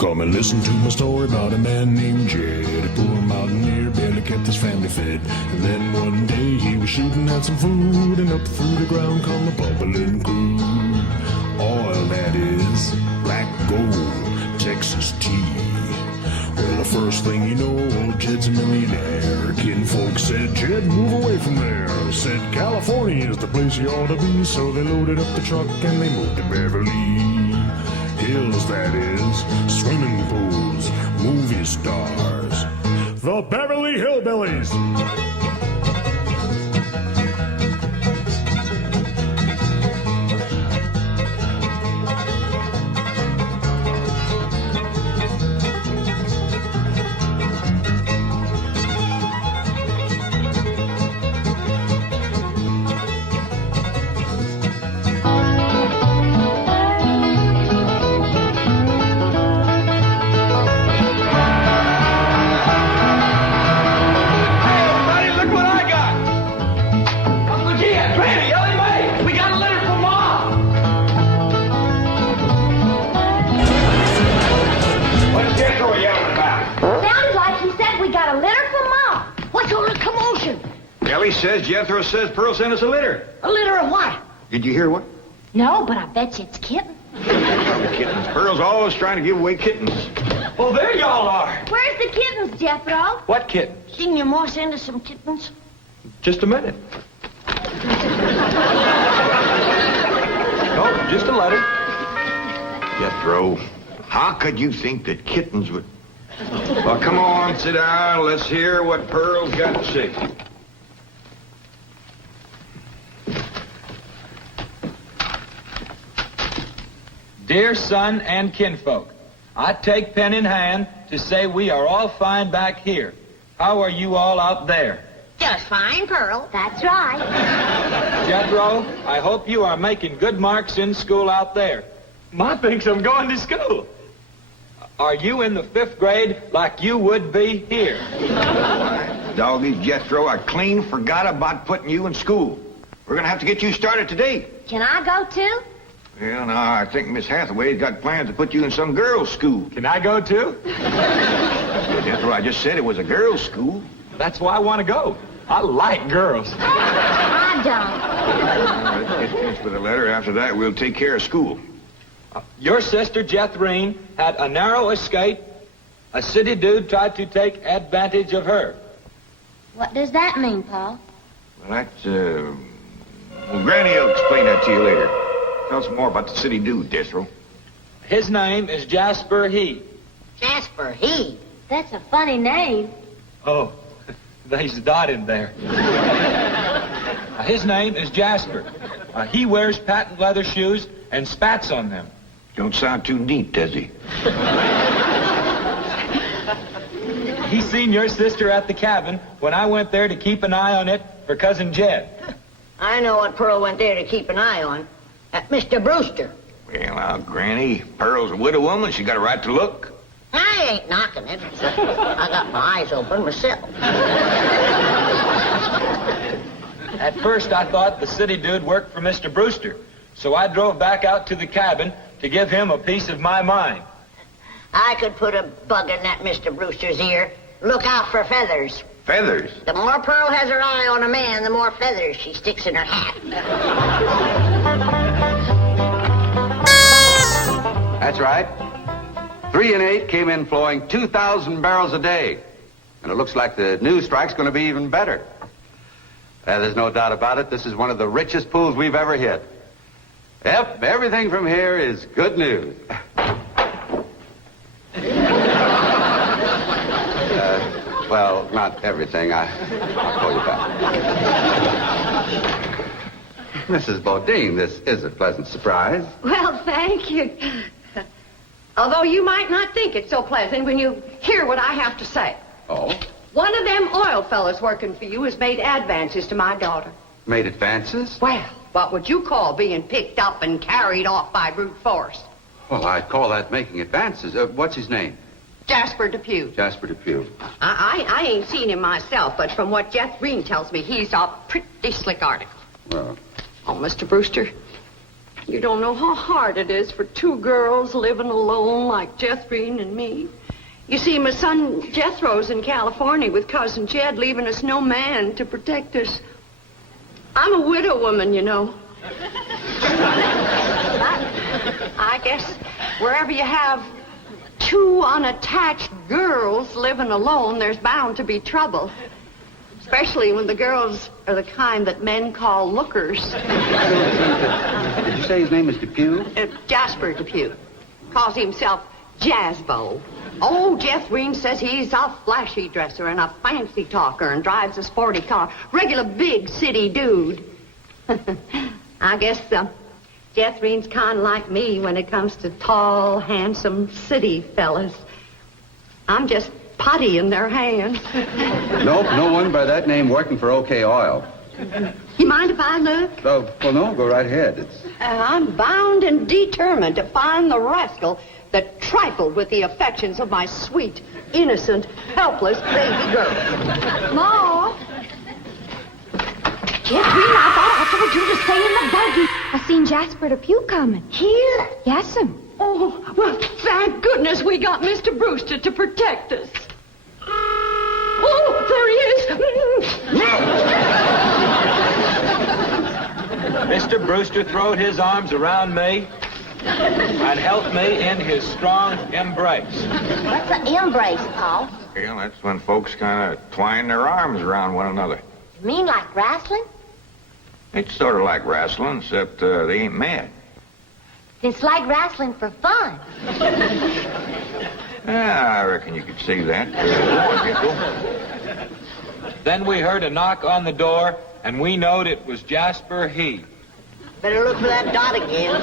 Come and listen to my story about a man named Jed. A poor mountaineer barely kept his family fed. And then one day he was shooting at some food, and up through the ground come a bubbling crude. Oil, that is, black gold, Texas tea. Well, the first thing you know, old Jed's a millionaire. Kinfolk said, Jed, move away from there. Said, California is the place you ought to be. So they loaded up the truck and they moved to Beverly Hills, that is, swimming pools, movie stars, the Beverly Hillbillies. Ellie says, Jethro says Pearl sent us a litter. A litter of what? Did you hear what? No, but I bet you it's kittens. Kittens. Pearl's always trying to give away kittens. Well, there y'all are. Where's the kittens, Jethro? What kittens? Didn't your ma send us some kittens? Just a minute. Oh, just a letter. Jethro, how could you think that kittens would... Well, come on, sit down. Let's hear what Pearl's got to say. Dear son and kinfolk, I take pen in hand to say we are all fine back here. How are you all out there? Just fine, Pearl. That's right. Jethro, I hope you are making good marks in school out there. Ma thinks I'm going to school. Are you in the 5th grade like you would be here? Doggy, Jethro, I clean forgot about putting you in school. We're going to have to get you started today. Can I go too? Well, now, I think Miss Hathaway's got plans to put you in some girls' school. Can I go too? Jethro, I just said it was a girls' school. That's why I want to go. I like girls. I don't. Let's finish with the letter. After that, we'll take care of school. Your sister, Jethrine, had a narrow escape. A city dude tried to take advantage of her. What does that mean, Paul? Well, that's, well, Granny will explain that to you later. Tell us more about the city dude, Jethro. His name is Jasper Heath. Jasper Heath? That's a funny name. Oh, there's a dot in there. His name is Jasper. He wears patent leather shoes and spats on them. Don't sound too neat, does he? He seen your sister at the cabin when I went there to keep an eye on it for Cousin Jed. I know what Pearl went there to keep an eye on. Mr. Brewster. Well, now, Granny, Pearl's a widow woman. She got a right to look. I ain't knocking it. I got my eyes open myself. At first, I thought the city dude worked for Mr. Brewster, so I drove back out to the cabin to give him a piece of my mind. I could put a bug in that Mr. Brewster's ear. Look out for feathers. Feathers? The more Pearl has her eye on a man, the more feathers she sticks in her hat. That's right. 3 and 8 came in flowing 2,000 barrels a day. And it looks like the new strike's going to be even better. There's no doubt about it. This is one of the richest pools we've ever hit. Yep, everything from here is good news. Well, not everything. I'll call you back. Mrs. Bodine, this is a pleasant surprise. Well, thank you. Although you might not think it's so pleasant when you hear what I have to say. Oh? One of them oil fellas working for you has made advances to my daughter. Made advances? Well, what would you call being picked up and carried off by brute force? Well, I'd call that making advances. What's his name? Jasper Depew. Jasper Depew. I ain't seen him myself, but from what Jethrine tells me, he's a pretty slick article. Well... Oh, Mr. Brewster, You don't know how hard it is for two girls living alone like Jethrine and me. You see, my son Jethro's in California with Cousin Jed, leaving us no man to protect us. I'm a widow woman, you know. I guess wherever you have two unattached girls living alone, there's bound to be trouble. Especially when the girls are the kind that men call lookers. Did you say his name is Depew? Jasper Depew. Calls himself Jazzbo. Oh, Jethrine says he's a flashy dresser and a fancy talker and drives a sporty car. Regular big city dude. I guess Jethrine's kind of like me when it comes to tall, handsome city fellas. I'm just putty in their hands. Nope, no one by that name working for OK Oil. You mind if I look? Oh, well, no, go right ahead. I'm bound and determined to find the rascal that trifled with the affections of my sweet, innocent, helpless baby girl. Ma! Jeffrey, I thought I told you to stay in the buggy. I seen Jasper Depew coming. Here? Yes'm. Oh, well, thank goodness we got Mr. Brewster to protect us. Oh, there he is. Mr. Brewster throwed his arms around me and held me in his strong embrace. What's an embrace, Paul? Well, that's when folks kind of twine their arms around one another. You mean like wrestling? It's sort of like wrestling, except they ain't mad. It's like wrestling for fun. I reckon you could see that. Then we heard a knock on the door, and we knowed it was Jasper He. Better look for that dot again.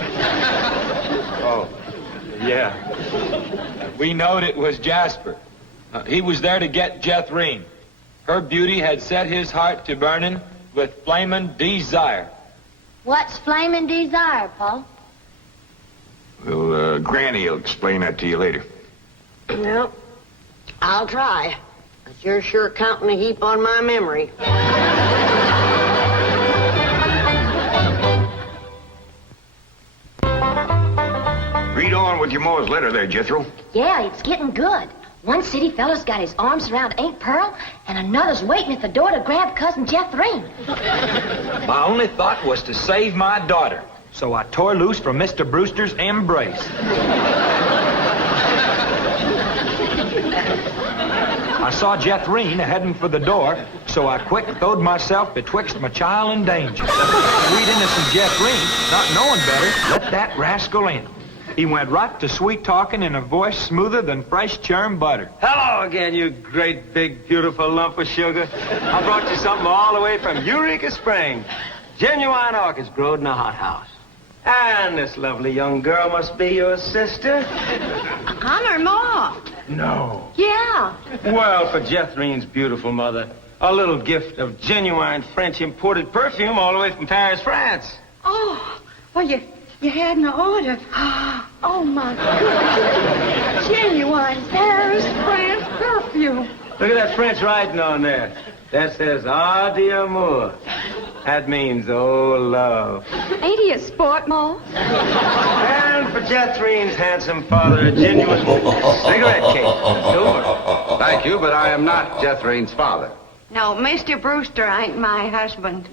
Oh, yeah. We knowed it was Jasper. He was there to get Jethrine. Her beauty had set his heart to burning with flaming desire. What's flaming desire, Paul? Well, Granny will explain that to you later. Well, I'll try. But you're sure counting a heap on my memory. Read on with your Mo's letter there, Jethro. Yeah, it's getting good. One city fella's got his arms around Aunt Pearl, and another's waiting at the door to grab Cousin Jethrine. My only thought was to save my daughter, so I tore loose from Mr. Brewster's embrace. I saw Jethrine heading for the door, so I quick throwed myself betwixt my child and danger. Sweet innocent Jethrine, not knowing better, let that rascal in. He went right to sweet-talking in a voice smoother than fresh churned butter. Hello again, you great, big, beautiful lump of sugar. I brought you something all the way from Eureka Springs. Genuine orchids growed in a hothouse. And this lovely young girl must be your sister. I'm her ma. No. Yeah. Well, for Jethrine's beautiful mother, a little gift of genuine French imported perfume all the way from Paris, France. Oh, well, you had an order. Oh, my goodness. Genuine Paris, France perfume. Look at that French writing on there. That says, "Ah, d'amour." That means, oh, love. Ain't he a sport, Ma? And for Jethrine's handsome father, a genuine cigarette case. Silver. Thank you, but I am not Jethrine's father. No, Mr. Brewster ain't my husband.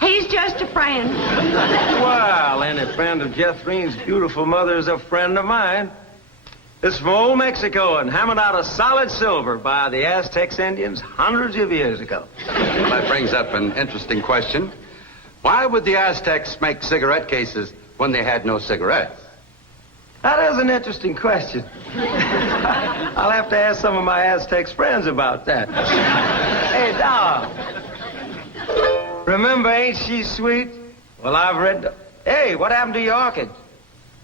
He's just a friend. Well, any friend of Jethrine's beautiful mother is a friend of mine. This is from old Mexico and hammered out of solid silver by the Aztecs Indians hundreds of years ago. Well, that brings up an interesting question. Why would the Aztecs make cigarette cases when they had no cigarettes? That is an interesting question. I'll have to ask some of my Aztecs friends about that. Hey, Doc. Remember Ain't She Sweet? Well, I've read... Hey, what happened to your orchid?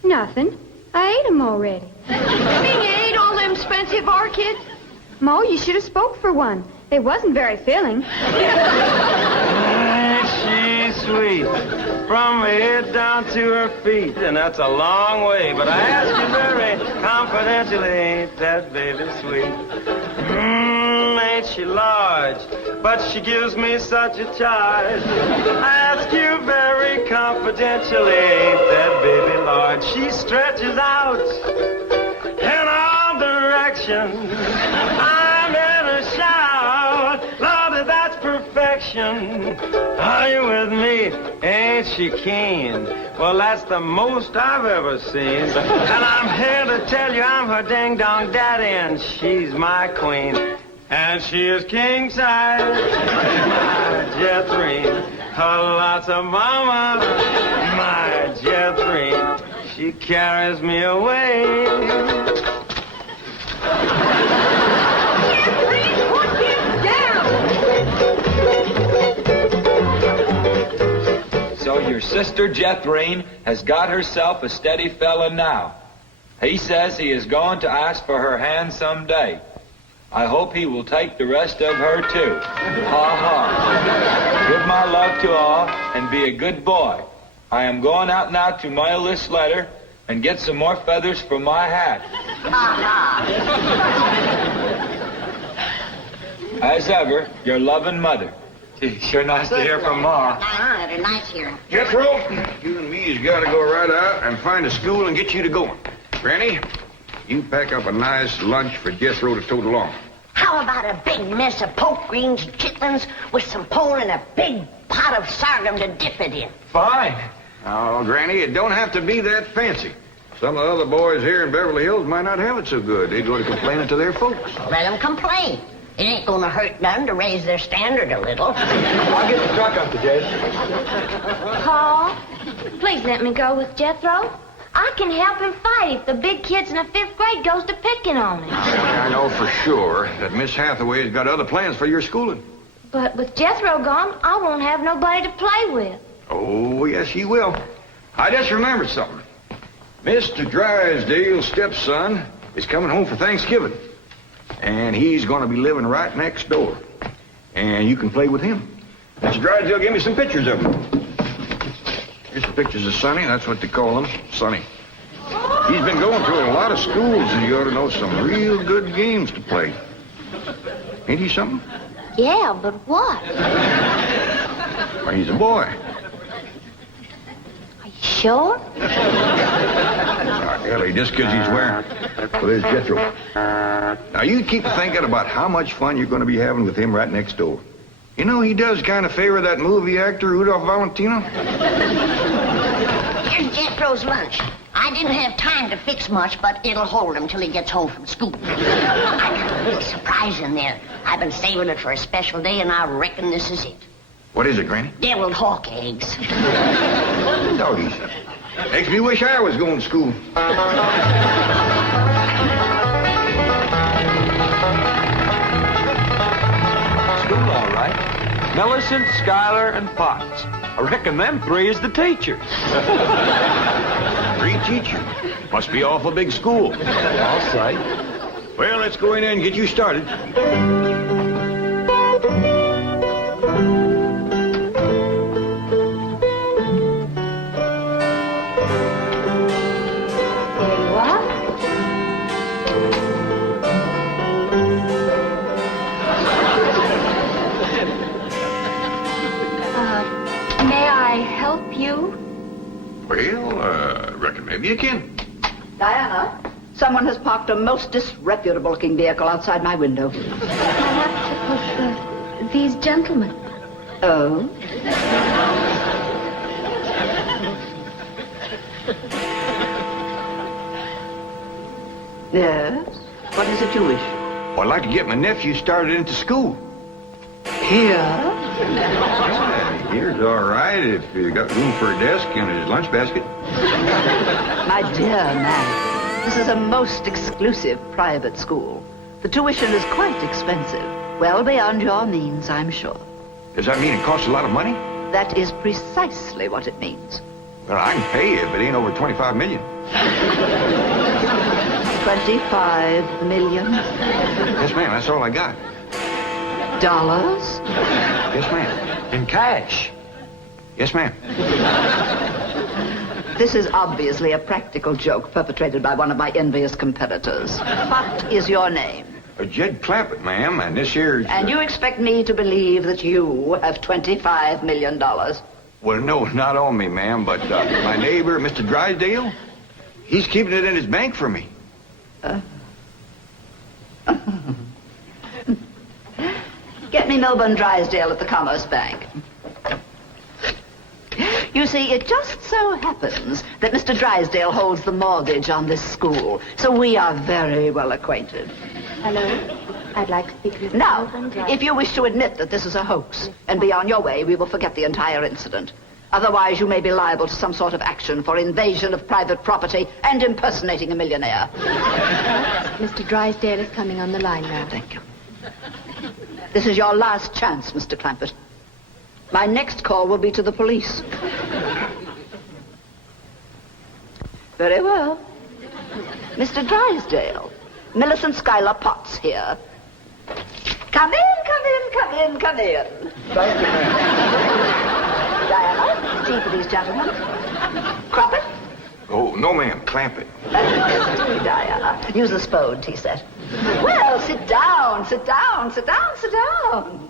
Nothing. I ate 'em already. You mean you ate all them expensive orchids? Mo, you should have spoke for one. It wasn't very filling. Ain't she sweet, from her head down to her feet, and that's a long way. But I ask you very confidentially, ain't that baby sweet? Ain't she large? But she gives me such a charge. I ask you very confidentially, ain't that baby large? She stretches out in all directions. I'm in a shout. Lord, that's perfection. Are you with me? Ain't she keen? Well, that's the most I've ever seen. And I'm here to tell you I'm her ding-dong daddy, and she's my queen. And she is king size, my Jethrine. Lots of mama, my Jethrine. She carries me away. So your sister Jethrine has got herself a steady fella now. He says he is going to ask for her hand someday. I hope he will take the rest of her, too. Ha ha. Give my love to all and be a good boy. I am going out now to mail this letter and get some more feathers for my hat. As ever, your loving mother. Gee, sure nice to hear from Ma. They're nice here. Jethro, you and me's got to go right out and find a school and get you to going. Granny, you pack up a nice lunch for Jethro to tote along. How about a big mess of poke greens and chitlins with some pone and a big pot of sorghum to dip it in? Fine. Oh, Granny, it don't have to be that fancy. Some of the other boys here in Beverly Hills might not have it so good. They go to complaining to their folks. Let them complain. It ain't gonna hurt none to raise their standard a little. I'll get the truck up to Jay. Paul, please let me go with Jethro. I can help him fight if the big kids in the 5th grade goes to picking on him. I know for sure that Miss Hathaway's got other plans for your schooling. But with Jethro gone, I won't have nobody to play with. Oh, yes, you will. I just remembered something. Mr. Drysdale's stepson is coming home for Thanksgiving. And he's going to be living right next door. And you can play with him. Mr. Drysdale gave me some pictures of him. Here's some pictures of Sonny. That's what they call him, Sonny. He's been going through a lot of schools, and you ought to know some real good games to play. Ain't he something? Yeah, but what? Well, he's a boy. Are you sure? Ellie, just because he's wearing... Well, there's Jethro. Now, you keep thinking about how much fun you're going to be having with him right next door. You know, he does kind of favor that movie actor, Rudolph Valentino. Here's Jethro's lunch. I didn't have time to fix much, but it'll hold him till he gets home from school. I got a little surprise in there. I've been saving it for a special day, and I reckon this is it. What is it, Granny? Deviled hawk eggs. Doggies. Makes me wish I was going to school. School, all right. Millicent, Schuyler, and Potts. I reckon them 3 is the teachers. 3 teachers. Must be awful big school. All right. Well, let's go in there and get you started. There you are. May I help you? Well, reckon maybe you can. Diana, someone has parked a most disreputable-looking vehicle outside my window. Perhaps it was these gentlemen. Oh? Yes? What is it you wish? Well, I'd like to get my nephew started into school. Here? Yeah, here's all right if you got room for a desk and his lunch basket. My dear man, this is a most exclusive private school. The tuition is quite expensive. Well beyond your means, I'm sure. Does that mean it costs a lot of money? That is precisely what it means. Well, I can pay you if it ain't over 25 million. 25 million? Yes, ma'am, that's all I got. Dollars? Yes, ma'am. In cash. Yes, ma'am. This is obviously a practical joke perpetrated by one of my envious competitors. What is your name? Jed Clampett, ma'am, and this here's... And you expect me to believe that you have $25 million? Well, no, not on me, ma'am, but my neighbor, Mr. Drysdale, he's keeping it in his bank for me. Get me Milburn Drysdale at the Commerce Bank. You see, it just so happens that Mr. Drysdale holds the mortgage on this school, so we are very well acquainted. Hello. I'd like to speak with Now, if you wish to admit that this is a hoax and be on your way, we will forget the entire incident. Otherwise, you may be liable to some sort of action for invasion of private property and impersonating a millionaire. Mr. Drysdale is coming on the line now. Thank you. This is your last chance, Mr. Clampett. My next call will be to the police. Very well. Mr. Drysdale, Millicent Schuyler Potts here. Come in, come in, come in, come in. Thank you, ma'am. Diana, tea for these gentlemen. Croppett? Oh, no, ma'am. Clampett. Diana, use the Spode tea set. Well, sit down, sit down, sit down, sit down.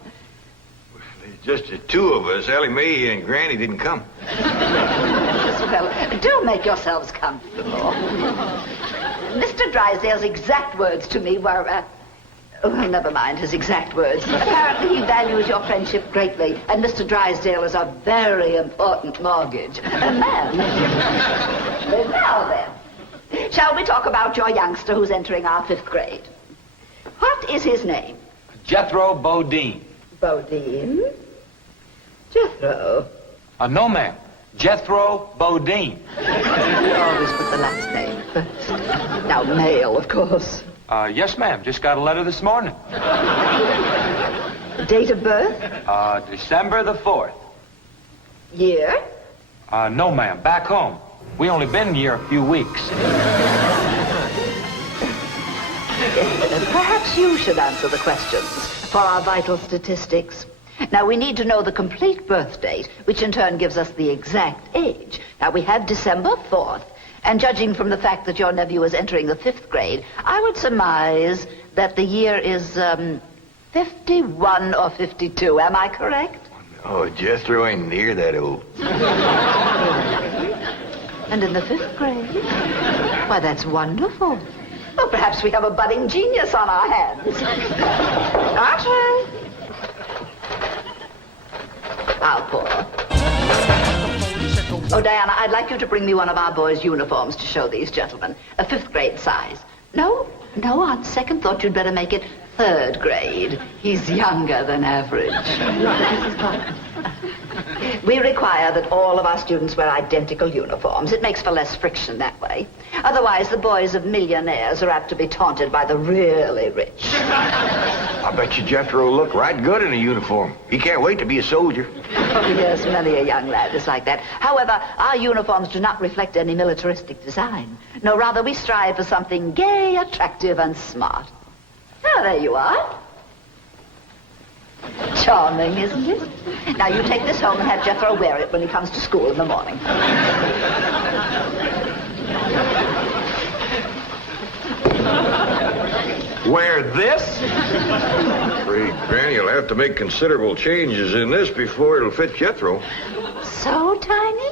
Just the two of us. Ellie Mae and Granny didn't come. Well, do make yourselves comfortable. Mr. Drysdale's exact words to me were, well, never mind his exact words. Apparently he values your friendship greatly, and Mr. Drysdale is a very important mortgage. Ma'am. Now then, shall we talk about your youngster who's entering our 5th grade? What is his name? Jethro Bodine. Bodine? Jethro. No, ma'am. Jethro Bodine. You always put the last name first. Now, male, of course. Yes, ma'am. Just got a letter this morning. Date of birth? December the 4th. Year? No, ma'am. Back home. We only been here a few weeks. Perhaps you should answer the questions for our vital statistics. Now, we need to know the complete birth date, which in turn gives us the exact age. Now, we have December 4th, and judging from the fact that your nephew is entering the 5th grade, I would surmise that the year is, 51 or 52. Am I correct? Oh, Jethro ain't near that old. And in the 5th grade? Why, that's wonderful. Well, perhaps we have a budding genius on our hands. Archie! I'll pour. Oh, Diana, I'd like you to bring me one of our boys' uniforms to show these gentlemen. A 5th grade size. No, on second thought, you'd better make it 3rd grade. He's younger than average. We require that all of our students wear identical uniforms. It makes for less friction that way. Otherwise, the boys of millionaires are apt to be taunted by the really rich. I bet you Jethro will look right good in a uniform. He can't wait to be a soldier. Oh, yes, many a young lad is like that. However, our uniforms do not reflect any militaristic design. No, rather, we strive for something gay, attractive, and smart. Now, there you are. Charming, isn't it? Now, you take this home and have Jethro wear it when he comes to school in the morning. Wear this? Afraid Granny will have to make considerable changes in this before it'll fit Jethro. So tiny?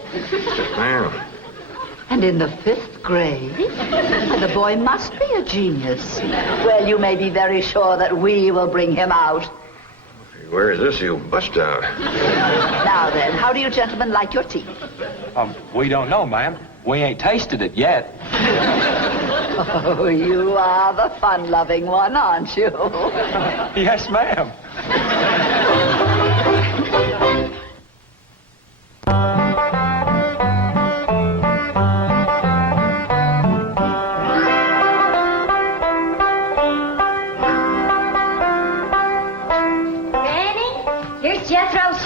Ma'am. And in the 5th grade? The boy must be a genius. Well, you may be very sure that we will bring him out. If he wears this, he'll bust out. Now then, how do you gentlemen like your tea? We don't know, ma'am. We ain't tasted it yet. Oh, you are the fun-loving one, aren't you? Yes, ma'am.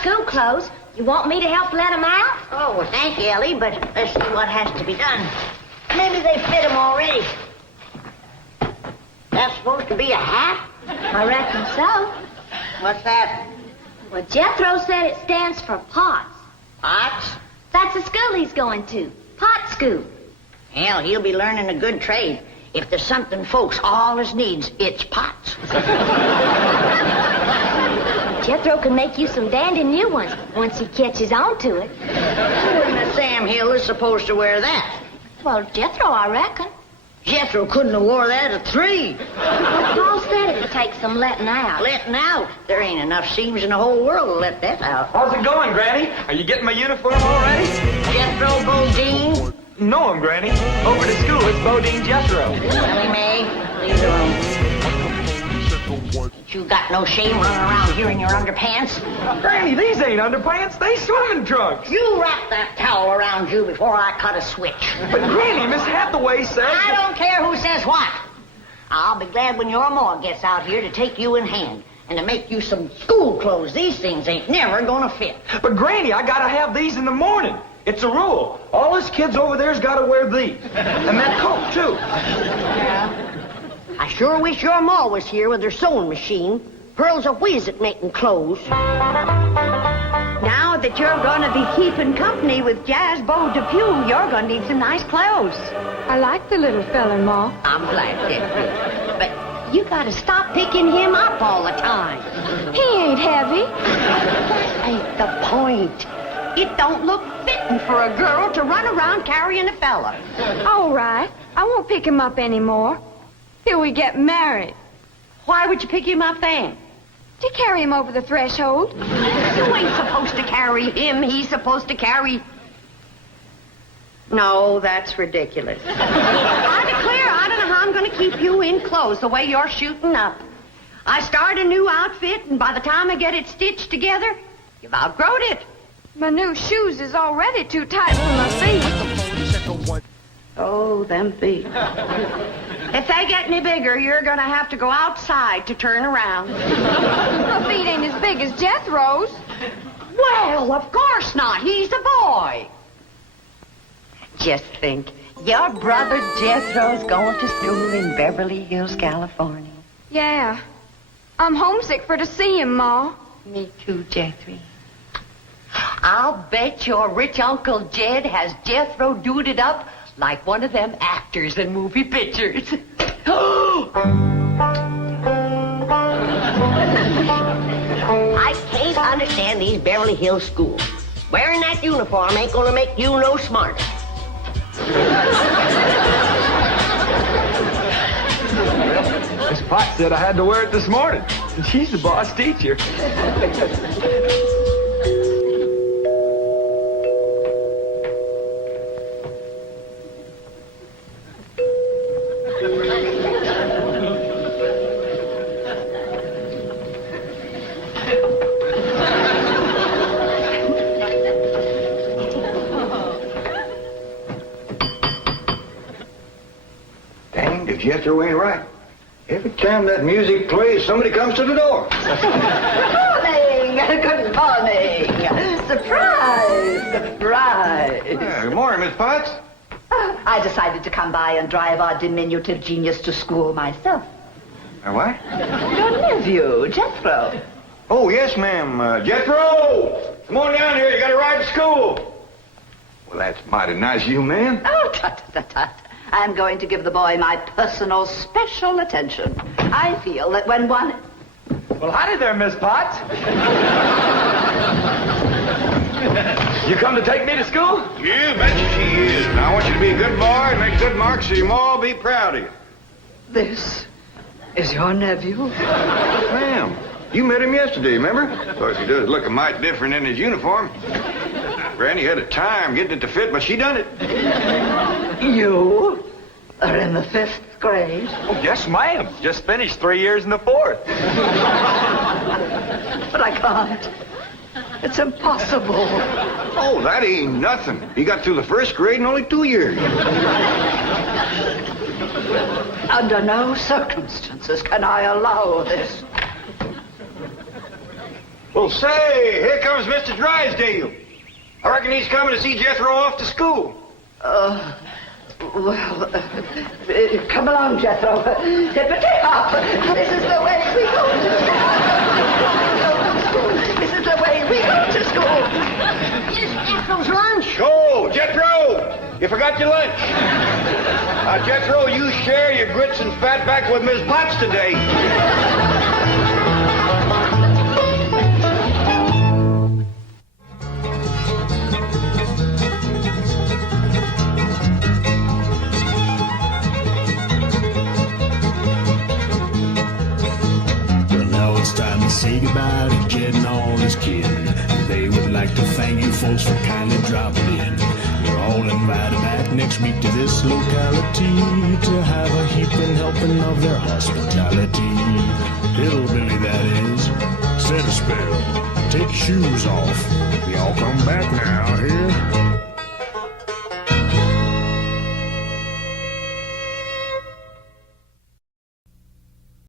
School clothes. You want me to help let them out? Oh, well, thank you, Ellie, but let's see what has to be done. Maybe they fit him already. That's supposed to be a hat? I reckon so. What's that? Well, Jethro said it stands for pots. Potts? That's the school he's going to. Pot school. Hell, he'll be learning a good trade. If there's something folks always needs, it's pots. Jethro can make you some dandy new ones once he catches on to it. Who in the Sam Hill is supposed to wear that? Well, Jethro, I reckon. Jethro couldn't have wore that at 3. Paul said it would take some letting out. Letting out? There ain't enough seams in the whole world to let that out. How's it going, Granny? Are you getting my uniform already? Jethro Bodine? No, I'm Granny. Over to school, it's Bodine Jethro. Ellie Mae, leave the room. You got no shame running around here in your underpants? Granny, these ain't underpants, they swimming trunks. You wrap that towel around you before I cut a switch. But Granny, Miss Hathaway says... I don't care who says what. I'll be glad when your ma gets out here to take you in hand and to make you some school clothes. These things ain't never gonna fit. But Granny, I gotta have these in the morning. It's a rule. All us kids over there's gotta wear these. And that coat, too. Yeah. I sure wish your ma was here with her sewing machine. Pearl's a whiz at making clothes. Now that you're going to be keeping company with Jazzbo Depew, you're going to need some nice clothes. I like the little fella, Ma. I'm glad, Jeffrey. But you got to stop picking him up all the time. He ain't heavy. That ain't the point. It don't look fitting for a girl to run around carrying a fella. All right. I won't pick him up anymore. Till we get married. Why would you pick him up then? To carry him over the threshold. You ain't supposed to carry him. He's supposed to carry... No, that's ridiculous. I declare, I don't know how I'm going to keep you in clothes the way you're shooting up. I start a new outfit, and by the time I get it stitched together, you've outgrown it. My new shoes is already too tight for my feet. Oh, them feet. If they get any bigger, you're going to have to go outside to turn around. My feet ain't as big as Jethro's. Well, of course not. He's a boy. Just think, your brother Jethro's going to school in Beverly Hills, California. Yeah. I'm homesick for to see him, Ma. Me too, Jethro. I'll bet your rich Uncle Jed has Jethro duded up like one of them actors in movie pictures. I can't understand these Beverly Hills schools. Wearing that uniform ain't gonna make you no smarter. Miss Potts said I had to wear it this morning. And she's the boss teacher. Dang, if Jethro ain't right. Every time that music plays, somebody comes to the door. Good morning. Surprise. Surprise. Yeah, good morning, Miss Potts. I decided to come by and drive our diminutive genius to school myself. What? Your nephew, Jethro. Oh, yes, ma'am. Jethro! Come on down here. You got to ride to school. Well, that's mighty nice of you, ma'am. Oh, tut. I'm going to give the boy my personal special attention. I feel that when one... Well, howdy there, Miss Potts. You come to take me to school? You betcha she is. Now, I want you to be a good boy and make good marks so your ma will be proud of you. This is your nephew? Ma'am, you met him yesterday, remember? Of course, he does look a mite different in his uniform. Granny had a time getting it to fit, but she done it. You are in the 5th grade? Oh, yes, ma'am. Just finished 3 years in the 4th. But I can't. It's impossible. Oh, that ain't nothing. He got through the 1st grade in only 2 years. Under no circumstances can I allow this. Well, say, here comes Mr. Drysdale. I reckon he's coming to see Jethro off to school. Come along, Jethro. Hippity hop. This is the way we go to school. This is is the way we go to school. Here's Jethro's lunch. Oh, Jethro! You forgot your lunch. Jethro, you share your grits and fat back with Miss Potts today. Well, now it's time to say goodbye to Jed and all his kin. They would like to thank you folks for kindly dropping in. You're all invited back next week to this locality to have a heaping helping of their hospitality. Hillbilly, that is. Said a spell. Take your shoes off. Y'all come back now, here.